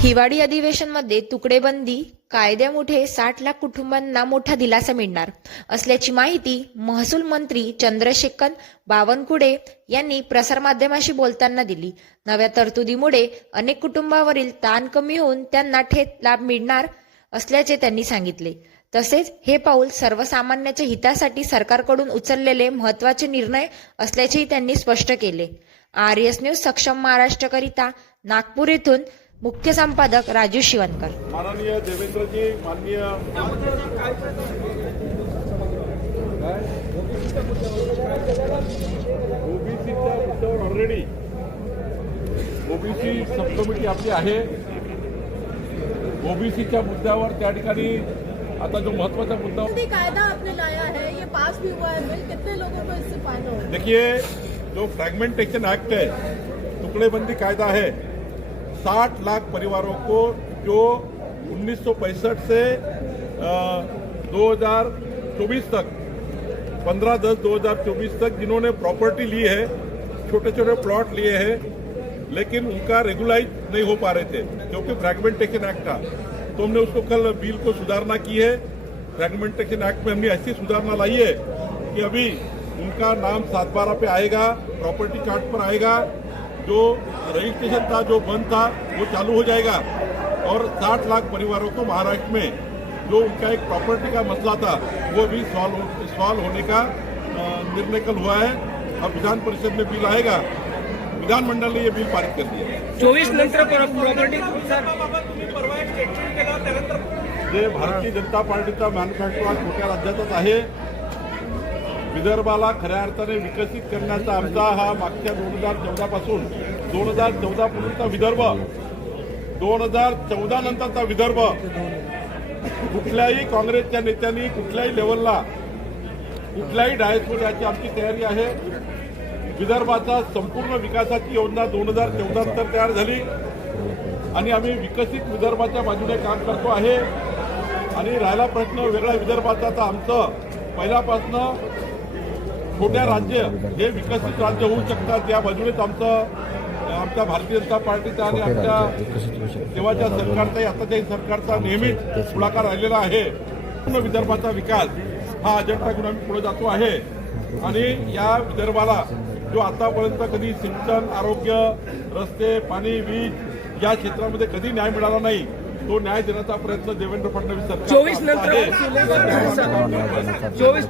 हिवाळी अधिवेशनमध्ये तुकडेबंदी कायद्यामुळे 60 लाख कुटुंबांना मोठा दिलासा मिळणार असल्याची माहिती महसूल मंत्री चंद्रशेखर बावनकुळे यांनी प्रसारमाध्यमांशी बोलताना दिली। नव्या तरतुदीमुळे अनेक कुटुंबावरील ताण कमी होऊन त्यांना थेट लाभ मिळणार असल्याचे त्यांनी सांगितले। तसेच हे पाऊल सर्वसामान्यांच्या हितासाठी सरकारकडून उचललेले महत्त्वाचे निर्णय असल्याचेही त्यांनी स्पष्ट केले। आरएस न्यूज सक्षम महाराष्ट्रकरिता नागपूर येथून मुख्य संपादक राजू शिवनकर। माननीय देवेंद्रजी, माननीय ओबीसीच्या मुद्द्यावर ऑलरेडी ओबीसी सब कमिटी आपली आहे। ओबीसीच्या मुद्द्यावर त्या ठिकाणी आता जो महत्वाचा मुद्दा कायदा आपने लाया है, ये पास भी हुआ है बिल, कितने लोगों को इससे फायदा होगा? देखिए, जो फ्रैगमेंटेशन एक्ट है, टुकड़ेबंदी कायदा है, 60 लाख परिवारों को जो 1965 से 2024 तक 15/10/2024 तक जिन्होंने प्रॉपर्टी ली है, छोटे छोटे प्लॉट लिए हैं, लेकिन उनका रेगुलाइज नहीं हो पा रहे थे क्योंकि फ्रैगमेंटेशन एक्ट था। तो हमने उसको कल बिल को सुधारना की है। फ्रैगमेंटेशन एक्ट में हमने ऐसी सुधारना लाई है कि अभी उनका नाम 7/12 पे आएगा, प्रॉपर्टी कार्ड पर आएगा, जो रजिस्ट्रेशन था जो बंद था वो चालू हो जाएगा और 60 लाख परिवारों को महाराष्ट्र में जो उनका एक प्रॉपर्टी का मसला था वो भी सॉल्व होने का निर्णय कल हुआ है। अब विधान परिषद में बिल आएगा, विधानमंडल ने ये बिल पारित कर दिया। 24 नंतर प्रॉपर्टी जे भारतीय जनता पार्टीचा मॅन्युफॅक्चर छोट्या राज्यातच आहे। विदर्भाला खऱ्या अर्थाने विकसित करण्याचा आमचा हा मागच्या 2014 पासून 2014 पर्यंतचा विदर्भ, 2014 नंतरचा विदर्भ कुठल्याही काँग्रेसच्या नेत्यांनी कुठल्याही लेवलला कुठल्याही डायसवर याची आमची तयारी आहे। विदर्भाचा संपूर्ण विकासाची योजना 2014 नंतर तयार झाली आणि आम्ही विकसित विदर्भाच्या बाजूने काम करतो आहे। आणि राहिला प्रश्न वेगळा विदर्भाचा, तर आमचं पहिल्यापासून छोट्या राज्य हे विकसित राज्य होऊ शकतात या बाजूनेच आमच्या भारतीय जनता पार्टीचा आणि आमच्या तेव्हाच्या सरकारचाही आताच्याही सरकारचा नेहमीच पुढाकार राहिलेला आहे। पूर्ण विदर्भाचा विकास हा अजेंडा घेऊन आम्ही पुढे जातो आहे आणि या विदर्भाला जो आतापर्यंत कधी सिंचन, आरोग्य, रस्ते, पाणी, वीज या क्षेत्रामध्ये कधी न्याय मिळाला नाही, तो न्याय देण्याचा प्रयत्न देवेंद्र फडणवीस सरकार 24 नंतर आहे। 24